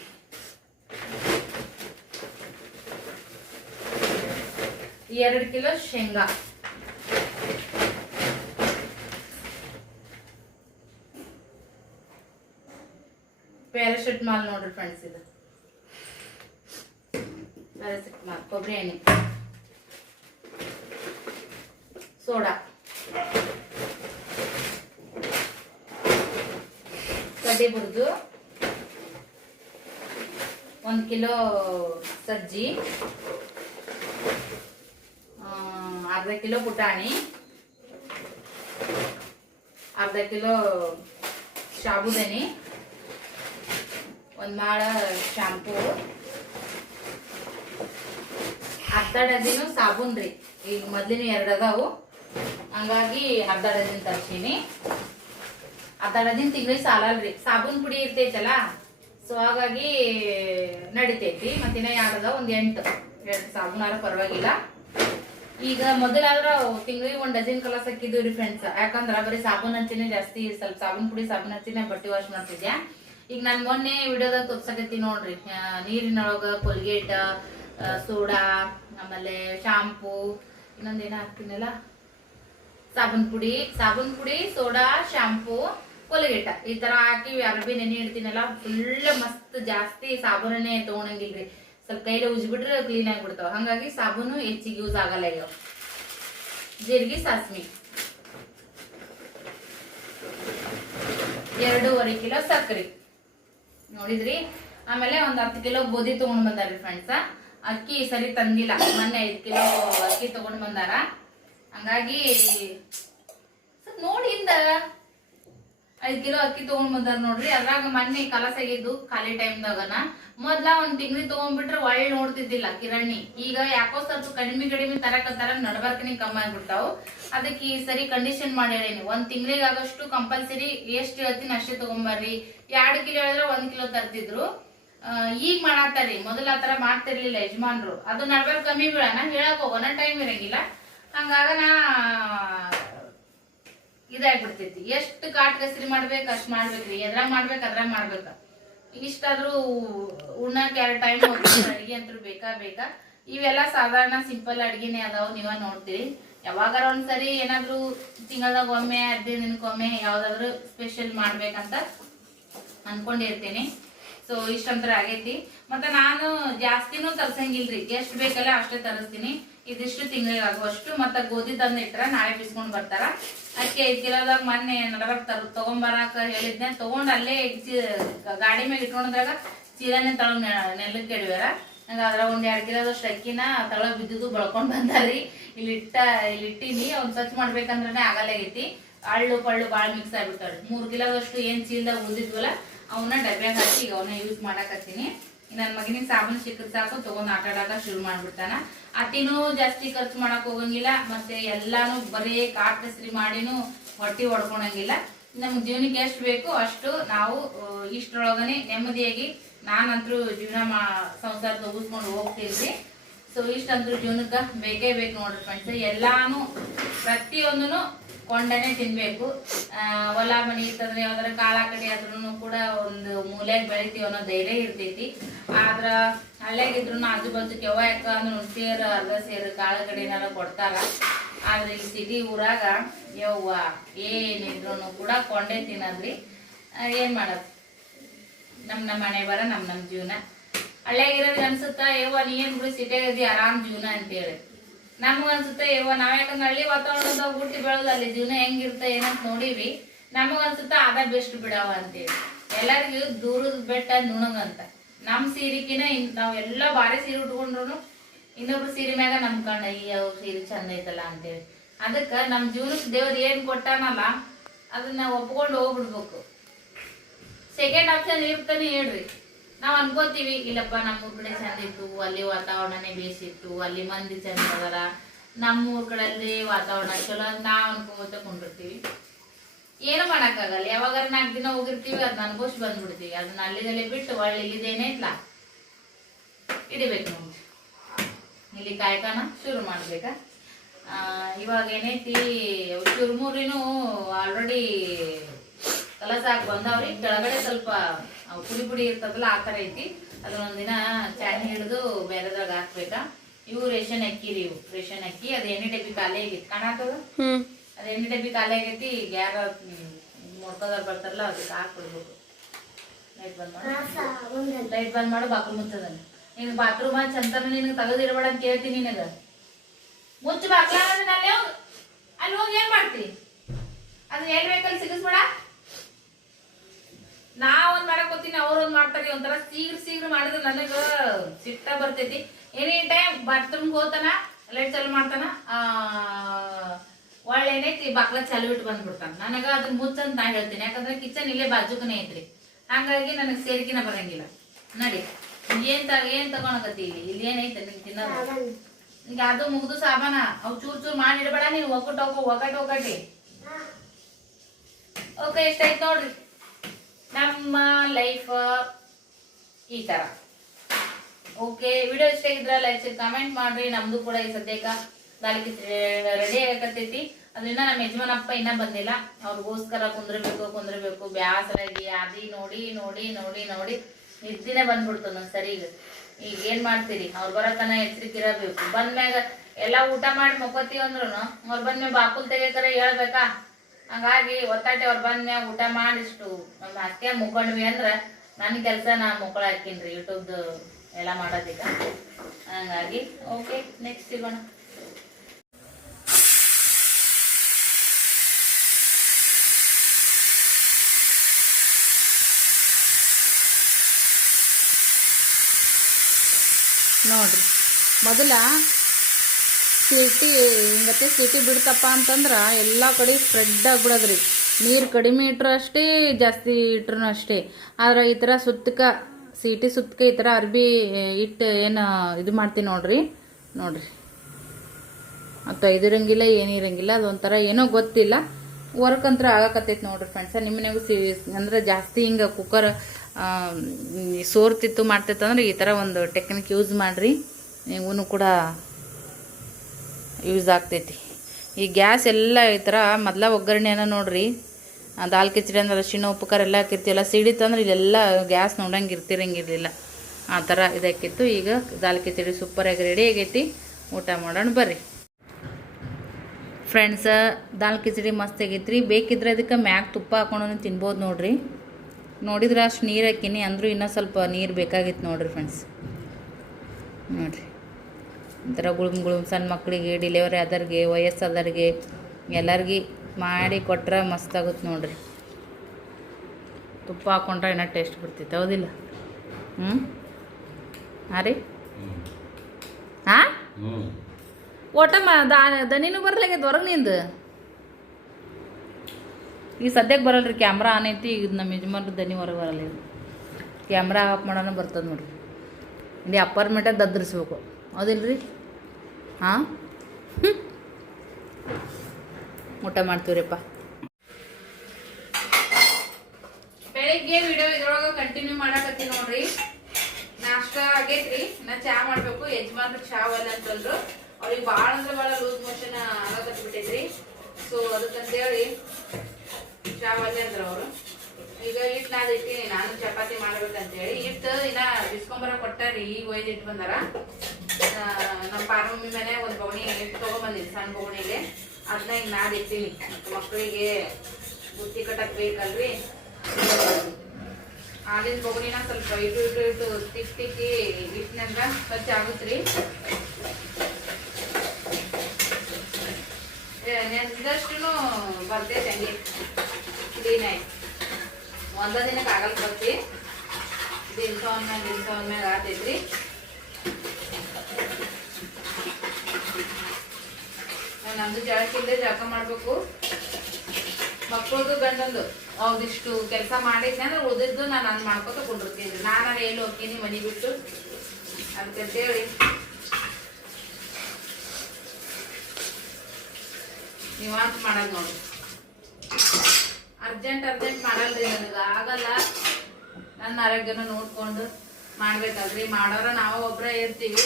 ಎರಡು ಕಿಲೋ ಶೇಂಗಾ. ಪ್ಯಾರಾಶೂಟ್ ಮಾಲ್ ನೋಡ್ರಿ ಫ್ರೆಂಡ್ಸ್ ಇದು. ಪ್ಯಾರಾಶೂಟ್ ಮಾಲ್, ಕೊಬ್ಬರಿ ಎಣ್ಣೆ. ಸೋಡಾ. ಕಡ್ಡಿ ಬುರ್ದು. ಒಂದು ಕಿಲೋ ಸಜ್ಜಿ. ಅರ್ಧ ಕಿಲೋ ಪುಟಾಣಿ ಅರ್ಧ ಕಿಲೋ ಸಾಬುದಾನಿ ಒಂದು ಮಾಳ ಶಾಂಪೂ ಅರ್ಧ ಡಜಿನು ಸಾಬೂನ್ ರೀ. ಈಗ ಮೊದ್ಲಿನ ಎರಡು ಅದಾವು. ಹಂಗಾಗಿ ಅರ್ಧ ಡಜನ್ ತರ್ಸೀನಿ. ಅರ್ಧ ಡಜಿನ್ ತಿಂಗಳಿಗೆ ಸಾಲಲ್ರಿ ಸಾಬೂನ್ ಪುಡಿ ಇರ್ತೈತಲ್ಲ, ಸೊ ಹಾಗಾಗಿ ನಡಿತೈತಿ. ಮತ್ತಿನ್ನ ಯಾರದ ಒಂದು ಎಂಟು. ಎರಡು ಸಾಬೂನಾರ ಪರವಾಗಿಲ್ಲ. ಈಗ ಮೊದಲಾದ್ರ ತಿಂಗಳಿಗೆ ಒಂದು ಡಜನ್ ಕಲಸ್ ಹಾಕಿದ್ವಿ ರೀ ಫ್ರೆಂಡ್ಸ್ ಯಾಕಂದ್ರೆ ಬರೀ ಸಾಬೂನ್ ಹಚ್ಚಿನೇ ಜಾಸ್ತಿ, ಸ್ವಲ್ಪ ಸಾಬೂನ್ ಪುಡಿ, ಸಾಬೂನ್ ಹಚ್ಚಿನೇ ಬಟ್ಟೆ ವಾಶ್ ಮಾಡ್ತಿದ್ದೆ ಈಗ ನಾನ್ ಮೊನ್ನೆ ವಿಡಿಯೋದಾಗ ತೋರ್ಸಕತ್ತಿ ನೋಡ್ರಿ. ನೀರಿನೊಳಗ ಕೊಲ್ಗೇಟ್ ಸೋಡಾ, ಆಮೇಲೆ ಶಾಂಪೂ, ಇನ್ನೊಂದೇನ ಹಾಕ್ತೀನಲ್ಲ? ಸಾಬೂನ್ ಪುಡಿ ಸಾಬೂನ್ ಪುಡಿ, ಸೋಡಾ, ಶಾಂಪೂ, ಕೊಲ್ಗೇಟ. ಈ ತರ ಹಾಕಿ ಅರಬಿ ನೆನೆ ಇಡ್ತೀನಲ್ಲ ಫುಲ್ ಮಸ್ತ್ ಜಾಸ್ತಿ ಸಾಬೂನನ್ನೇ ತಗೊಂಡಂಗಿಲ್ರಿ. ಸ್ವಲ್ಪ ಕೈಲಿ ಉಜ್ಬಿಟ್ರೆ ಕ್ಲೀನ್ ಆಗಿಬಿಡ್ತಾವ ಹಂಗಾಗಿ ಸಾಬೂನು ಹೆಚ್ಚಿಗೆ ಯೂಸ್ ಆಗಲ್ಲ ಇವ್ ಜೀರಿಗೆ ಸಾಸ್ಮಿ ಎರಡೂವರೆ ಕಿಲೋ ಸಕ್ಕರೆ ನೋಡಿದ್ರಿ? ಆಮೇಲೆ ಒಂದ್ ಹತ್ತು ಕಿಲೋ ಗೋಧಿ ತಗೊಂಡ್ ಬಂದಾರ್ರಿ ಫ್ರೆಂಡ್ಸ್ ಅಕ್ಕಿ ಸರಿ ತಂದಿಲ್ಲ. ಮೊನ್ನೆ ಐದ್ ಕಿಲೋ ಅಕ್ಕಿ ತಗೊಂಡ್ ಬಂದಾರ. ಹಂಗಾಗಿ ನೋಡಿ ಹಿಂದ ಐದ್ ಕಿಲೋ ಅಕ್ಕಿ ತಗೊಂಡ್ ಬಂದಾರ ನೋಡ್ರಿ. ಅದ್ರಾಗ ಮೊನ್ನೆ ಕಲಸ ಆಗಿದ್ದು ಖಾಲಿ ಟೈಮ್ದಾಗನ ಮೊದ್ಲ ಒಂದ್ ತಿಂಗ್ಳಿ ತಗೊಂಡ್ಬಿಟ್ರೆ ಒಳ್ಳೆ ನೋಡ್ತಿದ್ದಿಲ್ಲ ಕಿರಣಿ. ಈಗ ಯಾಕೋ ಸ್ವಲ್ಪ ಕಡಿಮೆ ಕಡಿಮೆ ತರಕತ್ತಾರ ನಡ್ಬರ್ಕನಿ ಕಮ್ಮಿ ಆಗ್ಬಿಡ್ತಾವ್. ಅದಕ್ಕೆ ಈ ಸರಿ ಕಂಡೀಷನ್ ಮಾಡ್ಯಾರೇನಿ? ಒಂದ್ ತಿಂಗಳಿಗೆ ಆಗಷ್ಟು ಕಂಪಲ್ಸರಿ ಎಷ್ಟ್ ಹೇಳ್ತೀನಿ ಅಷ್ಟೇ ತಗೊಂಬರ್ರಿ. ಎರಡು ಕಿಲೋ ಹೇಳಿದ್ರೆ ಒಂದ್ ಕಿಲೋ ತರ್ತಿದ್ರು. ಈಗ ಮಾಡಾತಾರಿ ಮೊದಲ ಆತರ ಮಾಡ್ತಿರ್ಲಿಲ್ಲ ಯಜಮಾನ್ರು. ಅದು ನಡ್ಬರ್ ಕಮ್ಮಿ ಬೀಳನ? ಹೇಳಕ್ ಹೋಗೋಣ ಟೈಮ್ ಇರಂಗಿಲ್ಲ. ಹಂಗಾಗ ನಾ ಇದಾಗ್ಬಿಡ್ತೈತಿ. ಎಷ್ಟು ಕಾಟ್ ಕಸ್ರಿ ಮಾಡ್ಬೇಕು, ಅಷ್ಟು ಮಾಡ್ಬೇಕ್ರಿ ಎದ್ರಾಗ ಮಾಡ್ಬೇಕು, ಅದ್ರಾಗ ಮಾಡ್ಬೇಕ. ಇಷ್ಟಾದ್ರೂ ಉಣ್ಣಕ್ಕೆ ಎರಡು ಟೈಮ್ ಅಡಿಗೆ ಅಂತೂ ಬೇಕಾ ಬೇಕಾ. ಇವೆಲ್ಲ ಸಾಧಾರಣ ಸಿಂಪಲ್ ಅಡ್ಗೆನೇ ಅದಾವ, ನೀವ ನೋಡ್ತೀರಿ. ಯಾವಾಗಾರ ಒಂದ್ಸರಿ ಏನಾದ್ರೂ ತಿಂಗಳದಾಗ ಒಮ್ಮೆ ಹದಿನೈದು ದಿನಕ್ಕೊಮ್ಮೆ ಯಾವ್ದಾದ್ರು ಸ್ಪೆಷಲ್ ಮಾಡ್ಬೇಕಂತ ಅನ್ಕೊಂಡಿರ್ತೀನಿ. ಸೊ ಇಷ್ಟಂತರ ಆಗೈತಿ. ಮತ್ತೆ ನಾನು ಜಾಸ್ತಿನೂ ತರ್ಸಂಗಿಲ್ರಿ. ಎಷ್ಟ್ ಬೇಕಲ್ಲ, ಅಷ್ಟೇ ತರಿಸ್ತೀನಿ. ಇದಿಷ್ಟು ತಿಂಗಳಿಗೆ ಆಗುವಷ್ಟು, ಮತ್ತೆ ಗೋಧಿ ತಂದು ಇಟ್ರ ನಾಳೆ ಬಿಸ್ಕೊಂಡ್ ಬರ್ತಾರ. ಅಕ್ಕಿ ಐದ್ ಕಿಲೋದಾಗ ಮೊನ್ನೆ ನಡಕ್ ತರ, ತಗೊಂಬರಾಕ ಹೇಳಿದ್ನೆ. ತಗೊಂಡ್ ಅಲ್ಲೇ ಗಾಡಿ ಮೇಲೆ ಇಟ್ಕೊಂಡಾಗ ಚೀಲನೆ ತಳ ನೆಲಕ್ಕೆ ಕೆಡವ್ಯಾರ. ಹಂಗ ಅದ್ರ ಒಂದ್ ಎರಡ್ ಕಿಲೋದಷ್ಟು ಅಕ್ಕಿನ ತಳ ಬಿದ್ದಿದ್ದು ಬಳ್ಕೊಂಡ್ ಬಂದಾರಿ ಇಲ್ಲಿ ಇಟ್ಟ ಇಲ್ಲಿ ಇಟ್ಟಿನಿ. ಅವ್ನ್ ಸ್ವಚ್ಛ ಮಾಡ್ಬೇಕಂದ್ರೆ ಆಗಲಾಗೈತಿ ಅಳ್ಳು ಪಳ್ಳು ಭಾಳ ಮಿಕ್ಸ್ ಆಗ್ಬಿಟ್ಟಾರಿ ಮೂರ್ ಕಿಲೋದಷ್ಟು ಏನ್ ಚೀಲದಾಗ ಉಳಿದಿದ್ವಲ್ಲ ಅವನ್ನ ಡಬ್ಯಾಗ ಹಾಕಿ ಅವನ್ನ ಯೂಸ್ ಮಾಡಾಕತ್ತೀನಿ. ನನ್ನ ಮಗನಿಗೆ ಸಾಬೂನು ಸಿಕ್ಕದ್ ಸಾಕು, ತಗೊಂಡ್ ಆಟ ಆಡಾಕ ಶುರು ಮಾಡ್ಬಿಡ್ತಾನ. ಅತಿನೂ ಜಾಸ್ತಿ ಖರ್ಚು ಮಾಡಕ್ ಹೋಗಂಗಿಲ್ಲ, ಮತ್ತೆ ಎಲ್ಲಾನು ಬರೀ ಕಾಟ್ ಕಸ್ರಿ ಮಾಡಿನೂ ಹೊಟ್ಟಿ ಹೊಡ್ಕೊಳಂಗಿಲ್ಲ ನಮ್ ಜೀವನಕ್ಕೆ ಎಷ್ಟು ಬೇಕು ಅಷ್ಟು ನಾವು ಇಷ್ಟರೊಳಗನೆ ನೆಮ್ಮದಿಯಾಗಿ ನಾನಂತರೂ ಜೀವನ ಮಾ, ಸಂಸಾರ ತೊಗಸ್ಕೊಂಡು ಹೋಗ್ತೀನಿ ಸೊ ಇಷ್ಟಂತೂ ಜೀವನಕ್ಕೆ ಬೇಕೇ ಬೇಕು ನೋಡ್ರಿ ಫ್ರೆಂಡ್ಸ್ ಎಲ್ಲಾನು ಪ್ರತಿಯೊಂದನು ಕೊಂಡನೆ ತಿನ್ಬೇಕು. ಹೊಲ ಮನಿ ಇತ್ತಂದ್ರೆ ಯಾವ್ದಾರ ಕಾಳ ಕಡಿ ಆದ್ರೂ ಕೂಡ ಒಂದು ಮೂಲೆಗ್ ಬೆಳಿತೀವಿ ಅನ್ನೋ ಧೈರ್ಯ ಇರ್ತೈತಿ. ಆದ್ರ ಹಳ್ಳಿಯಾಗಿದ್ರು ಆಜು ಬಾಜು ಕೆವ್ವ ಯಾಕ ಅಂದ್ರೆ ಸೇರು ಅರ್ಧ ಸೇರು ಕಾಳ ಕಡಿನೆಲ್ಲ ಕೊಡ್ತಾರ. ಆದ್ರೆ ಈ ಸಿಟಿ ಊರಾಗ ಯವ್ವ ಏನಿದ್ರು ಕೂಡ ಕೊಂಡೆ ತಿನ್ನದ್ರಿ. ಏನ್ ಮಾಡೋದು? ನಮ್ ನಮ್ಮ ಮನೆ ಬರ, ನಮ್ ನಮ್ ಜೀವನ. ಹಳ್ಳಿಯಾಗಿರೋದ್ ಅನ್ಸುತ್ತ, ಯವ್ವ ನೀ ಏನ್ ಬಿಡು ಸಿಟಿಯಾಗದಿ ಆರಾಮ್ ಜೀವನ ಅಂತೇಳಿ. ನಮ್ಗ ಅನ್ಸುತ್ತೆ, ಯವ್ವ, ನಾವ್ ಯಾಕಂದ್ರೆ ಹಳ್ಳಿ ವಾತಾವರಣದಾಗ ಹುಟ್ಟಿ ಬೆಳೆದಲ್ಲಿ ಜೀವನ ಹೆಂಗಿರುತ್ತೆ ಏನಂತ ನೋಡಿವಿ. ನಮಗ ಅನ್ಸುತ್ತೆ ಅದ ಬೆಸ್ಟ್ ಬಿಡವ ಅಂತೇಳಿ. ಎಲ್ಲರಿಗೂ ದೂರದ ಬೆಟ್ಟ ನುಣಗಂತ ನಮ್ ಸೀರಿಕಿನ ಇನ್, ನಾವೆಲ್ಲ ಬಾರಿ ಸೀರೆ ಉಟ್ಕೊಂಡ್ರು ಇನ್ನೊಬ್ರು ಸೀರೆ ಮ್ಯಾಗ ನಮ್ ಕಣ್ಣ, ಈ ಅವ್ ಸೀರೆ ಚಂದ ಐತಲ್ಲ ಅಂತೇಳಿ. ಅದಕ್ಕ ನಮ್ ಜೀವನಕ್ಕೆ ದೇವ್ರ ಏನ್ ಕೊಟ್ಟಾನಲ್ಲ, ಅದನ್ನ ಒಪ್ಕೊಂಡು ಹೋಗ್ಬಿಡ್ಬೇಕು. ಸೆಕೆಂಡ್ ಆಪ್ಷನ್ ಇರ್ತಾನೆ ಹೇಳ್ರಿ. ನಾವ್ ಅನ್ಕೋತೀವಿ, ಇಲ್ಲಪ್ಪ ನಮ್ಮ ಕಡೆ ಚಂದ ಇತ್ತು, ಅಲ್ಲಿ ವಾತಾವರಣನೇ ಬೇಸಿತ್ತು, ಅಲ್ಲಿ ಮಂದಿ ಚಂದ ಅದಾರ ನಮ್ಮ ಊರ್ ಕಡೆಯಲ್ಲಿ ವಾತಾವರಣ ಚಲೋ ಅಂತ ನಾವ್ ಅನ್ಕೊಂಬತ್ತ ಕುಂಡಿರ್ತೀವಿ ಏನು ಮಾಡಕ್ಕಾಗಲ್ಲ, ಯಾವಾಗಾರ ನಾಲ್ಕು ದಿನ ಹೋಗಿರ್ತೀವಿ ಅದನ್ನ ಅನ್ಕೋಸ್ ಬಂದ್ಬಿಡ್ತೀವಿ. ಅದನ್ನ ಅಲ್ಲಿದಲ್ಲೇ ಬಿಟ್ಟು ಒಳ್ಳೆ ಇಲ್ಲಿದೇನೇ ಇಲ್ಲ ಇಡಿಬೇಕು ಇಲ್ಲಿ ಕಾಯಕನ ಶುರು ಮಾಡ್ಬೇಕಾ? ಇವಾಗ ಏನೈತಿ ಚುರುಮುರಿನೂ ಆಲ್ರೆಡಿ ಕಲಸ ಹಾಕಿ ಬಂದವ್ರಿ ಕೆಳಗಡೆ ಸ್ವಲ್ಪ ಪುಡಿ ಪುಡಿ ಇರ್ತದಲ್ಲ ಆ ಥರ ಐತಿ. ಅದನ್ನೊಂದಿನ ಚಾಣಿ ಹಿಡಿದು ಬೇರೆದ್ರಾಗ ಹಾಕ್ಬೇಕಾ? ಇವು ರೇಷನ್ ಅಕ್ಕಿ ರೀ ಇವು. ರೇಷನ್ ಅಕ್ಕಿ ಅದು ಎಣ್ಣೆ ಡಬ್ಬಿ ಖಾಲಿ ಆಗೈತಿ ಕಾಣಾಕದು ಅದು ಎಣ್ಣೆ ಡಬ್ಬಿ ಖಾಲಿ ಆಗೈತಿ ಈಗ ಯಾರ ನೋಡ್ಕೋದಾರ ಬರ್ತಾರಲ್ಲ ಅದಕ್ಕೆ ಹಾಕ್ಬಿಡ್ಬೇಕು. ಲೈಟ್ ಬಂದ್ ಮಾಡಿ. ಲೈಟ್ ಬಂದ್ ಮಾಡು ಬಾತ್ರೂಮ್ ಮುಚ್ಚದನ್ನ ನೀನು ಬಾತ್ರೂಮ್ ಚಂತನ ನಿನಗೆ ತೆಗೆದಿಡಬೇಡ ಅಂತ ಕೇಳ್ತೀನಿ ನಿನಗ. ಮುಚ್ಚು ಬಾಕ್ಲ ಅಲ್ಲಿ ಹೋಗ್ ಅಲ್ಲಿ ಹೋಗಿ ಏನ್ ಮಾಡ್ತಿ? ಅದನ್ನ ಏನ್ ಬೇಕಲ್ಲಿ ಸಿಗಿಸ್ಬೇಡ? ನಾ ಒಂದ್ ಮಾಡಕ್ ಹೋಗ್ತೀನಿ ಅವ್ರೊಂದ್ ಮಾಡ್ತಾರೆ ಒಂಥರ ಸೀಗ್ರ ಸೀಗ್ರ ಮಾಡಿದ್ರೆ ನನಗ ಸಿಟ್ಟ ಬರ್ತೈತಿ. ಎನಿ ಟೈಮ್ ಬಾತ್ರೂಮ್ ಹೋತಾನ ಲೈಟ್ ಚಾಲು ಮಾಡ್ತಾನ ಆ ಒಳ್ಳೆ ಏನೈತಿ ಬಾಕ್ಲ ಚಾಲು ಇಟ್ಟು ಬಂದ್ಬಿಡ್ತಾನ. ನನಗ ಅದನ್ನ ಮುಚ್ಚಂತ ನಾ ಹೇಳ್ತೀನಿ. ಯಾಕಂದ್ರೆ ಕಿಚನ್ ಇಲ್ಲೇ ಬಾಜುಕನೇ ಐತ್ರಿ. ಹಂಗಾಗಿ ನನಗೆ ಸೇರಿಕಿನ ಬರಂಗಿಲ್ಲ. ನಡಿ. ಏನ್ ತ ಏನ್ ತಗೊಳಕತ್ತಿ ಇಲ್ಲಿ? ಇಲ್ಲಿ ಏನೈತೆ ನಿಂಗೆ ತಿನ್ನೋದು? ಈಗ ಅದು ಮುಗ್ದು ಸಾಬಾನ ಅವ್ ಚೂರ್ ಚೂರ್ ಮಾಡಿ ಇಡಬೇಡ ನೀನು. ಹೋಗೋ ಒಕ್ಕಟ್ ಒಕ್ಕಟಿ ಓಕೆ ಎಷ್ಟಾಯ್ತು ನೋಡ್ರಿ? ನಮ್ಮ ಲೈಫ್ ಈ ತರ. ಓಕೆ ವಿಡಿಯೋ ಇಷ್ಟ ಆಗಿದ್ರೆ ಲೈಕ್ ಕಮೆಂಟ್ ಮಾಡ್ರಿ. ನಮ್ದು ಕೂಡ ಈ ಸದ್ಯಕ್ಕ ದಾಲಿಕೆ ರೆಡಿ ಆಗಕತ್ತೈತಿ. ಅದರಿಂದ ನಮ್ಮ ಯಜಮಾನಪ್ಪ ಇನ್ನ ಬಂದಿಲ್ಲ. ಅವ್ರಿಗೋಸ್ಕರ ಕುಂದ್ರಬೇಕು ಕುಂದ್ರಬೇಕು. ಬ್ಯಾಸರಾಗಿ ಅದಿ ನೋಡಿ ನೋಡಿ ನೋಡಿ ನೋಡಿ ನಿದ್ದಿನೇ ಬಂದ್ಬಿಡ್ತು ನಾನು ಸರಿ ಈಗ. ಈಗ ಏನ್ ಮಾಡ್ತೀರಿ? ಅವ್ರು ಬರತನ ಎಚ್ಚರಿಕಿರಬೇಕು ಬಂದ್ಮ್ಯಾಗ ಎಲ್ಲಾ ಊಟ ಮಾಡಿ ಮಕ್ಕೋತೀವಿ ಅಂದ್ರು ಅವ್ರು ಬಂದ್ಮೇಲೆ ಬಾಕುಲ್ ತೆಗಿಯಕರ ಹೇಳ್ಬೇಕಾ? ಹಂಗಾಗಿ ಒತ್ತಾಟೆ ಅವ್ರು ಬಂದ್ಮ್ಯಾಗ ಊಟ ಮಾಡಿಷ್ಟು ನಮ್ಮ ಅತ್ತೆ ಮುಕ್ಕೊಂಡ್ವಿ ಅಂದ್ರ ನನ್ನ ಕೆಲಸ ನಾ ಮುಕ್ಕಳ ಹಾಕಿನ್ರಿ ಯೂಟ್ಯೂಬ್ದು ಎಲ್ಲ ಮಾಡೋದೀಗ. ಹಂಗಾಗಿ, ಓಕೆ ನೆಕ್ಸ್ಟ್ ಸಿಗೋಣ. ನೋಡ್ರಿ, ಮೊದಲ ಸಿಟಿ ಹಿಂಗತ್ತೆ ಸಿಟಿ ಬಿಡ್ತಪ್ಪ ಅಂತಂದ್ರೆ ಎಲ್ಲ ಕಡೆ ಸ್ಪ್ರೆಡ್ ಆಗ್ಬಿಡೋದ್ರಿ. ನೀರು ಕಡಿಮೆ ಇಟ್ರು ಅಷ್ಟೇ, ಜಾಸ್ತಿ ಇಟ್ರು ಅಷ್ಟೇ. ಆದ್ರೆ ಈ ಥರ ಸುತ್ತಕ, ಸಿಟಿ ಸುತ್ತಕ ಈ ಥರ ಅರ್ಬಿ ಇಟ್ಟು ಏನು ಇದು ಮಾಡ್ತೀನಿ ನೋಡ್ರಿ ನೋಡ್ರಿ. ಅಥವಾ ಇದಿರಂಗಿಲ್ಲ ಏನಿರಂಗಿಲ್ಲ ಅದೊಂಥರ ಏನೋ ಗೊತ್ತಿಲ್ಲ. ವರ್ಕ್ ಅಂತ ಆಗಕತ್ತೈತಿ ನೋಡ್ರಿ ಫ್ರೆಂಡ್ಸ ನಿಮ್ಮ ಮನೆಗೂ ಸಿ, ಅಂದ್ರೆ ಜಾಸ್ತಿ ಹಿಂಗೆ ಕುಕ್ಕರ್ ಸೋರ್ತಿತ್ತು ಮಾಡ್ತಿತ್ತು ಅಂದ್ರೆ ಈ ಥರ ಒಂದು ಟೆಕ್ನಿಕ್ ಯೂಸ್ ಮಾಡಿರಿ. ನೀವೂ ಕೂಡ ಯೂಸ್ ಆಗ್ತೈತಿ. ಈ ಗ್ಯಾಸ್ ಎಲ್ಲ ಈ ಥರ ಮೊದಲ ಒಗ್ಗರಣೆನ ನೋಡ್ರಿ. ದಾಲ್ ಕಿಚಡಿ ಅಂದ್ರೆ ಅರಿಶಿಣ ಉಪ್ಪು ಖಾರ ಎಲ್ಲ ಹಾಕಿರ್ತೀವಲ್ಲ ಸಿಡಿತಂದ್ರೆ ಇಲ್ಲೆಲ್ಲ ಗ್ಯಾಸ್ ನೋಡಂಗೆ ಇರ್ತಿರಂಗಿರಲಿಲ್ಲ ಆ ಥರ ಇದಕ್ಕಿತ್ತು ಈಗ ದಾಲ್ ಕಿಚಡಿ ಸೂಪರಾಗಿ ರೆಡಿ ಆಗೈತಿ. ಊಟ ಮಾಡೋಣ ಬರ್ರಿ. ಫ್ರೆಂಡ್ಸ ದಾಲ್ ಕಿಚಡಿ ಮಸ್ತ್ ಆಗೈತ್ರಿ. ಬೇಕಿದ್ರೆ ಅದಕ್ಕೆ ಮ್ಯಾಗ ತುಪ್ಪ ಹಾಕೊಂಡು ತಿನ್ಬೋದು ನೋಡ್ರಿ. ನೋಡಿದ್ರೆ ಅಷ್ಟು ನೀರು ಹಾಕಿನಿ, ಅಂದರೂ ಇನ್ನೂ ಸ್ವಲ್ಪ ನೀರು ಬೇಕಾಗಿತ್ತು ನೋಡ್ರಿ ಫ್ರೆಂಡ್ಸ್ ನೋಡ್ರಿ. ಒಂಥರ ಗುಳುಮ್ ಗುಳುಮ್ ಸಣ್ಣ ಮಕ್ಕಳಿಗೆ ಡಿಲಿವರಿ ಆದವ್ರಿಗೆ, ವಯಸ್ಸಾದವ್ರಿಗೆ ಎಲ್ಲರಿಗೆ ಮಾಡಿ ಕೊಟ್ರೆ ಮಸ್ತಾಗುತ್ತೆ ನೋಡ್ರಿ. ತುಪ್ಪ ಹಾಕೊಂಡ್ರೆ ಇನ್ನೂ ಟೇಸ್ಟ್ ಬಿಡ್ತೈತೆ, ಹೌದಿಲ್ಲ? ಹ್ಞೂ ಹಾಂ ರೀ? ಹಾಂ ಓಟಮ್ಮ ದಾ, ದನಿನೂ ಬರ್ಲಾಗ್ಯದ ನಿಂದು? ಈಗ ಸದ್ಯಕ್ಕೆ ಬರಲ್ರಿ, ಕ್ಯಾಮ್ರಾ ಆನ್ ಐತಿ, ಈಗ ನಮ್ಮ ಯಜಮಾನ್ರ ದನಿ ಹೊರಗೆ ಬರಲ್ಲ ಇದು ಕ್ಯಾಮ್ರಾ ಆಫ್ ಮಾಡೋಣ ಬರ್ತದೆ ನೋಡ್ರಿ. ಇಲ್ಲಿ ಅಪಾರ್ಟ್ಮೆಂಟಾಗ ದದ್ರಿಸ್ಬೇಕು. ಹೌದಿಲ್ರಿ? ಹಾಂ? ಊಟ ಮಾಡ್ತೀವ್ರಿಪ್ಪ. ಬೆಳಿಗ್ಗೆ ವಿಡಿಯೋ ಇದ್ರೊಳಗೆ ಕಂಟಿನ್ಯೂ ಮಾಡಕತ್ತೀನಿ ನೋಡ್ರಿ. ನಾಷ್ಟ ಆಗೈತ್ರಿ. ನಾ ಚಾ ಮಾಡ್ಬೇಕು. ಯಜಮಾನ್ರು ಚಾ ಅಲ್ಲ ಅಂತಂದ್ರು ಅವ್ರಿಗೆ ಭಾಳ ಅಂದ್ರೆ ಭಾಳ ಲೂಸ್ ಮೋಷನ್ ಆಗಕತ್ ಬಿಟ್ಟೈತ್ರಿ. ಸೊ ಅದಕ್ಕಂತೇಳಿ ಚಾ ಅಲ್ಲ ಅಂದ್ರೆ ಅವರು. ಈಗ ಹಿಟ್ಟು ನಾ ಇಟ್ಟಿನಿ. ನಾನು ಚಪಾತಿ ಮಾಡ್ಬೇಕಂತೇಳಿ. ಹಿಟ್ಟು ಇನ್ನ ಬಿಸ್ಕೊಂಬರ ಕೊಟ್ಟಾರಿ ಈಗ ಒಯ್ದು ಇಟ್ಟು ಬಂದಾರ. ನಮ್ಮ ಪಾರಮಮ್ಮಿ ಮನೆ ಒಂದು ಬವಣಿ ಹಿಟ್ಟು ತೊಗೊಂಬಂದಿನಿ, ಸಣ್ಣ ಬವಣಿಗೆ ಅದನ್ನ ಈಗ ನಾದ್ ಇಟ್ಟಿನಿ. ಮಕ್ಕಳಿಗೆ ಬುತ್ತಿ ಕಟ್ಟಕ್ಕೆ ಬೇಕಲ್ರಿ? ಆಗಿನ ಬೊಗಣಿನ ಸ್ವಲ್ಪ ಇಟ್ಟು ಇಟ್ಟು ಇಟ್ಟು ತಿಕ್ ತಿಕ್ಕಿ ಇಟ್ನಂಗ ಸ್ವಚ್ಛ ಆಗುತ್ತ್ರಿ ನೆನೆದಷ್ಟು ಬರ್ತೈತೆ ಹಂಗೆ ಕ್ಲೀನ್ ಆಯ್ತು. ಒಂದ ದಿನಕ್ಕೆ ಆಗಲ್ಲ ಬರ್ತಿ. ದಿನ್ಸ ಒಂದ್ಮ್ಯಾಗ ದಿನ್ಸ ಒಂದ್ಮ್ಯಾಗ ಆತೈತ್ರಿ. ನಮ್ದು ಜಳಕ್ಕಿಲ್ಲದೆ ಜಳಕ ಮಾಡ್ಬೇಕು. ಮಕ್ಕಳದು ಗಂಡಂದು. ಅವ್ದಿಷ್ಟು ಕೆಲಸ ಮಾಡಿದ್ನೆ ಅಂದ್ರೆ ಉಳಿದಿದ್ದು ನಾನು ನಾನು ಮಾಡ್ಕೊತ ಕುಂಡಿರ್ತೀನಿ ನಾನು ಎಲ್ಲಿ ಹೋಗ್ತೀನಿ ಮನೆ ಬಿಟ್ಟು? ಅಂತೇಳಿ. ನಿವಾಂತ ಮಾಡೋದು ನೋಡಿ ಅರ್ಜೆಂಟ್ ಅರ್ಜೆಂಟ್ ಮಾಡಲ್ರಿ ನನಗೆ ಆಗಲ್ಲ. ನನ್ನ ಆರೋಗ್ಯನ ನೋಡ್ಕೊಂಡು ಮಾಡ್ಬೇಕಲ್ರಿ. ಮಾಡೋರ ನಾವು ಒಬ್ಬರೇ ಇರ್ತೀವಿ.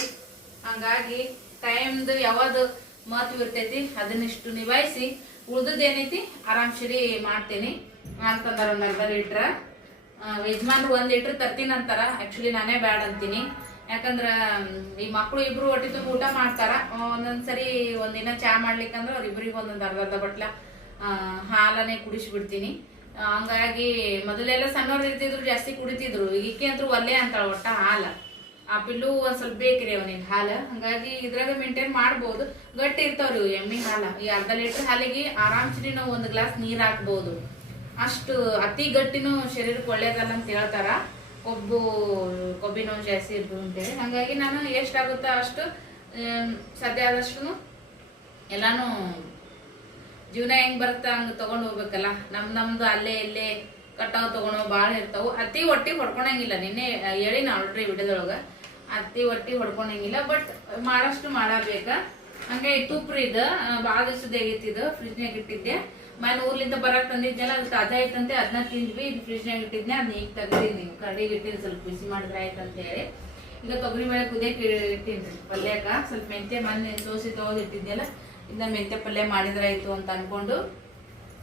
ಹಂಗಾಗಿ ಟೈಮ್ದು ಯಾವುದು ಮಹತ್ವ ಇರ್ತೈತಿ, ಅದನ್ನಿಷ್ಟು ನಿಭಾಯಿಸಿ ಉಳ್ದದ್ದು ಏನೈತಿ ಆರಾಮ್ಸರಿ ಮಾಡ್ತೀನಿ. ಅಂತಂದ್ರೆ ಒಂದು ಅರ್ಧ ಲೀಟ್ರ್. ಯಜಮಾನ್ರು ಒಂದು ಲೀಟ್ರ್ ತರ್ತೀನಿ ಅಂತಾರ. ಆ್ಯಕ್ಚುಲಿ ನಾನೇ ಬ್ಯಾಡ್ ಅಂತೀನಿ. ಯಾಕಂದ್ರ, ಈ ಮಕ್ಕಳು ಇಬ್ರು ಹೊಟ್ಟೆ ತುಂಬ ಊಟ ಮಾಡ್ತಾರ. ಒಂದೊಂದ್ಸರಿ ಒಂದಿನ ಚಾ ಮಾಡ್ಲಿಕ್ಕಂದ್ರೆ ಅವ್ರಿಬ್ರಿಗೆ ಒಂದೊಂದು ಅರ್ಧ ಅರ್ಧ ಬಟ್ಲ ಹಾಲನ್ನೇ ಕುಡಿಸ್ಬಿಡ್ತೀನಿ. ಹಂಗಾಗಿ ಮೊದಲೆಲ್ಲ ಸಣ್ಣವ್ರು ಇರ್ತಿದ್ರು, ಜಾಸ್ತಿ ಕುಡಿತಿದ್ರು. ಈಕೆ ಅಂತೂ ಒಲ್ಲೆ ಅಂತಾಳ ಒಟ್ಟ ಹಾಲ. ಆ ಪಿಲ್ಲು ಒಂದ್ ಸ್ವಲ್ಪ ಬೇಕ್ರಿ ಅವನಿಗೆ ಹಾಲು. ಹಂಗಾಗಿ ಇದ್ರಾಗ ಮೇಂಟೈನ್ ಮಾಡ್ಬೋದು. ಗಟ್ಟಿ ಇರ್ತಾವ್ರಿ ಇವು ಎಮ್ಮಿ ಹಾಲ. ಈ ಅರ್ಧ ಲೀಟರ್ ಹಾಲಿಗೆ ಆರಾಮ್ಸರಿ ನಾವು ಒಂದು ಗ್ಲಾಸ್ ನೀರ್ ಹಾಕ್ಬೋದು. ಅಷ್ಟು ಅತಿ ಗಟ್ಟಿನೂ ಶರೀರಕ್ಕೆ ಒಳ್ಳೇದಲ್ಲ ಅಂತ ಹೇಳ್ತಾರ. ಕೊಬ್ಬು, ಕೊಬ್ಬಿನ ಜಾಸ್ತಿ ಇರ್ತದೆ ಅಂತೇಳಿ. ಹಂಗಾಗಿ ನಾನು ಎಷ್ಟಾಗುತ್ತೋ ಅಷ್ಟು ಸದ್ಯ ಆದಷ್ಟು ಎಲ್ಲಾನು ಜೀವನ ಹೆಂಗ್ ಬರುತ್ತೆ ಹಂಗ ತಗೊಂಡ್ ಹೋಗ್ಬೇಕಲ್ಲ. ನಮ್ ನಮ್ದು ಅಲ್ಲೇ ಇಲ್ಲೇ ಕಟ್ಟಾವ್ ತಗೊಳೋ ಭಾಳ ಇರ್ತಾವು. ಅತಿ ಹೊಟ್ಟಿ ಹೊಡ್ಕೊಳಂಗಿಲ್ಲ. ನಿನ್ನೆ ಹೇಳಿನ ಆಲ್ರೆಡಿ ವಿಡಿಯೋದೊಳಗ. ಅತಿ ಹೊಟ್ಟಿ ಹೊಡ್ಕೊಳಂಗಿಲ್ಲ ಬಟ್ ಮಾಡಷ್ಟು ಮಾಡಬೇಕ. ಹಂಗೆ ತುಪ್ರಿ ಇದು ಭಾಳ ದಿವಸದ ಇದು ಫ್ರಿಜ್ನಾಗ ಇಟ್ಟಿದ್ದೆ. ಮನೆ ಊರ್ಲಿಂದ ಬರಕ್ ತಂದಿದ್ನಲ್ಲ, ಅದು ತಾಜಾ ಐತಂತೆ ಅದನ್ನ ತಿಂದ್ವಿ, ಇದು ಫ್ರಿಜ್ನಾಗ ಇಟ್ಟಿದ್ನೆ ಅದನ್ನ ಈಗ ನೀವು ಕಡಿಗೆ ಇಟ್ಟಿನಿ, ಸ್ವಲ್ಪ ಬಿಸಿ ಮಾಡಿದ್ರೆ ಆಯ್ತು ಅಂತ ಹೇಳಿ. ಈಗ ತೊಗರಿ ಬೇಳೆ ಕುದಿಯಕ್ಕೆ ಇಟ್ಟಿನಿ ಪಲ್ಯಕ. ಸ್ವಲ್ಪ ಮೆಂತ್ಯ ಮನೆ ಸೋಸಿ ತೊಗೊಂಡು ಇಟ್ಟಿದ್ನಲ್ಲ ಇದನ್ನ ಮೆಂತ್ಯ ಪಲ್ಯ ಮಾಡಿದ್ರಾಯ್ತು ಅಂತ ಅನ್ಕೊಂಡು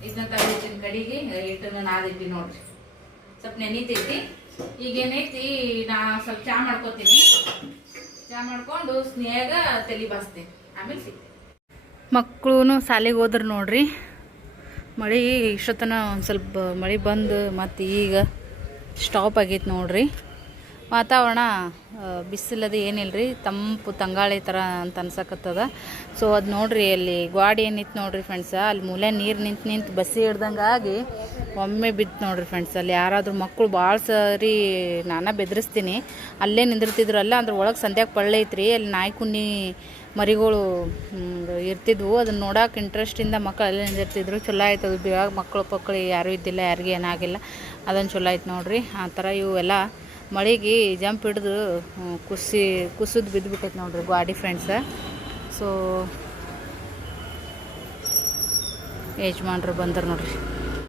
ಇದನ್ನ ತಗೊಳ್ತೀನಿ ಕಡಿಗೆ ಹಿಟ್ಟನ್ನ ನಾದಿಟ್ಟಿ ನೋಡ್ರಿ. ಸ್ವಲ್ಪ ನೆನೀತೈತಿ ಏನೈತಿ ನಾ ಸ್ವಲ್ಪ ಚಾ ಮಾಡ್ಕೋತೀನಿ. ಚಾ ಮಾಡ್ಕೊಂಡು ಸ್ನೇಹಾಗ ತಲೆ ಬಾಸ್ತೀನಿ ಆಮೇಲೆ ಸಿಗ್ತೀನಿ. ಮಕ್ಕಳು ಶಾಲೆಗೆ ಹೋದ್ರು ನೋಡ್ರಿ. ಮಳೆ ಇಷ್ಟೊತ್ತನ ಒಂದು ಸ್ವಲ್ಪ ಮಳೆ ಬಂದು ಮತ್ತು ಈಗ ಸ್ಟಾಪ್ ಆಗೈತೆ ನೋಡ್ರಿ. ವಾತಾವರಣ ಆ, ಏನಿಲ್ಲ ರೀ ತಂಪು ತಂಗಾಳಿ ಥರ ಅಂತ ಅನ್ಸಕತ್ತದ. ಸೊ ಅದು ನೋಡ್ರಿ ಅಲ್ಲಿ ಗ್ವಾಡಿ ಏನಿತ್ತು ನೋಡ್ರಿ ಫ್ರೆಂಡ್ಸ ಅಲ್ಲಿ ಮೂಲೆ ನೀರು ನಿಂತು ನಿಂತು ಬಸ್ಸಿ ಹಿಡ್ದಂಗೆ ಆಗಿ ಒಮ್ಮೆ ಬಿದ್ದು ನೋಡ್ರಿ ಫ್ರೆಂಡ್ಸ್ ಅಲ್ಲಿ ಯಾರಾದರೂ ಮಕ್ಕಳು ಭಾಳ ಸರಿ ನಾನು ಬೆದರಿಸ್ತೀನಿ. ಅಲ್ಲೇ ನಿಂದಿರ್ತಿದ್ರು ಅಲ್ಲ ಅಂದ್ರೆ ಒಳಗೆ ಸಂಧ್ಯಾಗ ಪಳ್ಳೆ ಐತ್ರಿ ಅಲ್ಲಿ ನಾಯಿ ಕುನ್ನಿ ಮರಿಗಳು ಇರ್ತಿದ್ವು. ಅದನ್ನ ನೋಡೋಕೆ ಇಂಟ್ರೆಸ್ಟಿಂದ ಮಕ್ಕಳು ಅಲ್ಲೇ ನಿಂದಿರ್ತಿದ್ರು. ಚಲೋ ಆಯ್ತು ಅದು. ಮಕ್ಕಳು ಪಕ್ಕಳು ಯಾರೂ ಇದ್ದಿಲ್ಲ ಯಾರಿಗೂ ಏನಾಗಿಲ್ಲ ಅದೊಂದು ಚಲೋ ಆಯ್ತು ನೋಡ್ರಿ. ಆ ಥರ ಇವೆಲ್ಲ ಮಳೆಗೆ ಜಂಪ್ ಹಿಡಿದು ಕುಸಿ ಕುಸಿದು ಬಿದ್ದುಬಿಟ್ಟೈತೆ ನೋಡ್ರಿ ಗಾಡಿ ಫ್ರೆಂಡ್ಸ ಸೊ ಯಜಮಾನ್ರು ಬಂದರು ನೋಡ್ರಿ.